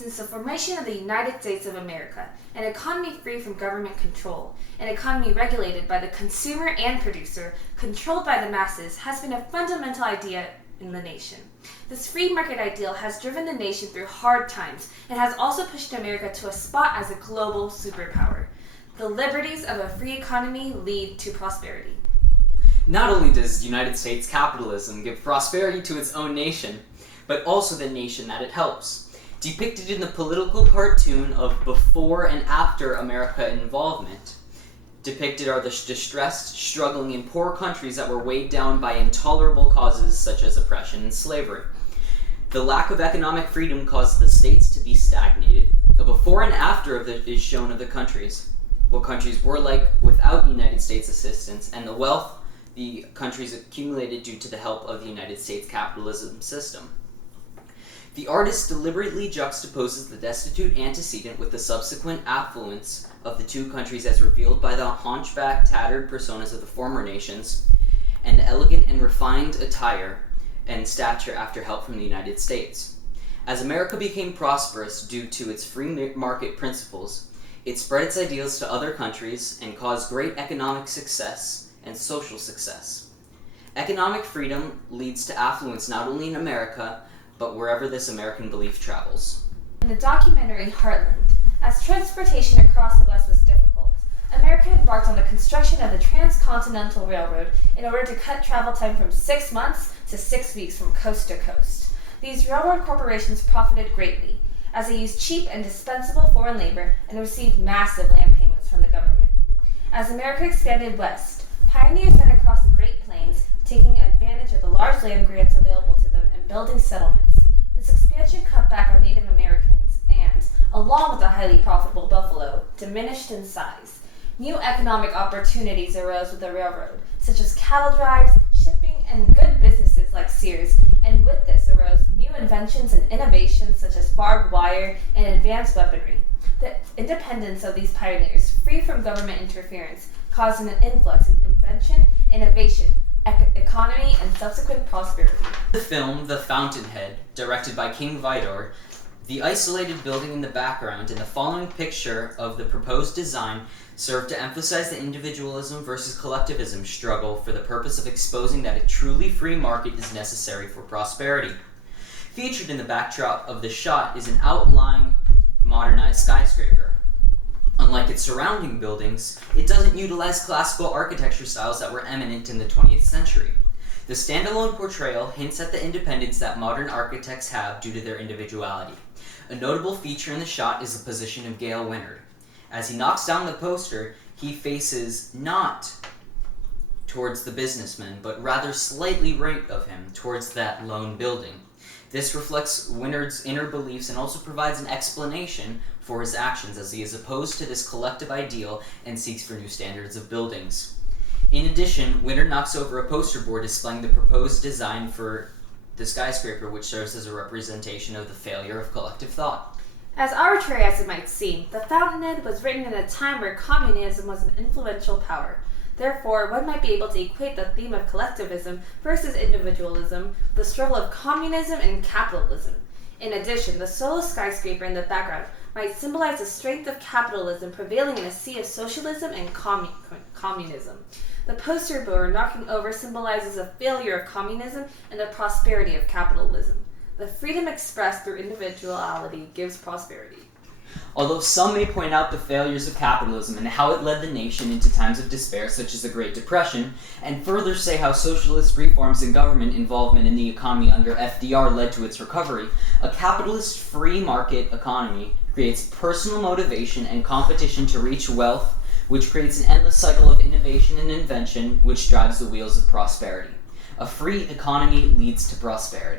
Since the formation of the United States of America, an economy free from government control, an economy regulated by the consumer and producer, controlled by the masses, has been a fundamental idea in the nation. This free market ideal has driven the nation through hard times and has also pushed America to a spot as a global superpower. The liberties of a free economy lead to prosperity. Not only does United States capitalism give prosperity to its own nation, but also the nation that it helps. Depicted in the political cartoon of before and after America involvement, depicted are the distressed, struggling, and poor countries that were weighed down by intolerable causes such as oppression and slavery. The lack of economic freedom caused the states to be stagnated. A before and after is shown of the countries, what countries were like without United States assistance, and the wealth the countries accumulated due to the help of the United States capitalism system. The artist deliberately juxtaposes the destitute antecedent with the subsequent affluence of the two countries as revealed by the hunchback, tattered personas of the former nations, and the elegant and refined attire and stature after help from the United States. As America became prosperous due to its free market principles, it spread its ideals to other countries and caused great economic success and social success. Economic freedom leads to affluence not only in America, but wherever this American belief travels. In the documentary Heartland, as transportation across the West was difficult, America embarked on the construction of the Transcontinental Railroad in order to cut travel time from 6 months to 6 weeks from coast to coast. These railroad corporations profited greatly, as they used cheap and dispensable foreign labor and received massive land payments from the government. As America expanded west, pioneers went across the Great Plains, taking advantage of the large land grants available to them and building settlements. This expansion cut back on Native Americans and, along with the highly profitable buffalo, diminished in size. New economic opportunities arose with the railroad, such as cattle drives, shipping, and good businesses like Sears, and with this arose new inventions and innovations such as barbed wire and advanced weaponry. The independence of these pioneers, free from government interference, caused an influx in invention, innovation, economy, and subsequent prosperity. The film The Fountainhead, directed by King Vidor, the isolated building in the background and the following picture of the proposed design serve to emphasize the individualism versus collectivism struggle for the purpose of exposing that a truly free market is necessary for prosperity. Featured in the backdrop of the shot is an outlying, modernized skyscraper. Unlike its surrounding buildings, it doesn't utilize classical architecture styles that were eminent in the 20th century. The standalone portrayal hints at the independence that modern architects have due to their individuality. A notable feature in the shot is the position of Gale Winnard. As he knocks down the poster, he faces not towards the businessman, but rather slightly right of him, towards that lone building. This reflects Winnard's inner beliefs and also provides an explanation for his actions as he is opposed to this collective ideal and seeks for new standards of buildings. In addition, Winnard knocks over a poster board displaying the proposed design for the skyscraper, which serves as a representation of the failure of collective thought. As arbitrary as it might seem, The Fountainhead was written in a time where communism was an influential power. Therefore, one might be able to equate the theme of collectivism versus individualism with the struggle of communism and capitalism. In addition, the solo skyscraper in the background might symbolize the strength of capitalism prevailing in a sea of socialism and communism. The poster board knocking over symbolizes a failure of communism and the prosperity of capitalism. The freedom expressed through individuality gives prosperity. Although some may point out the failures of capitalism and how it led the nation into times of despair such as the Great Depression, and further say how socialist reforms and government involvement in the economy under FDR led to its recovery, a capitalist free market economy creates personal motivation and competition to reach wealth, which creates an endless cycle of innovation and invention which drives the wheels of prosperity. A free economy leads to prosperity.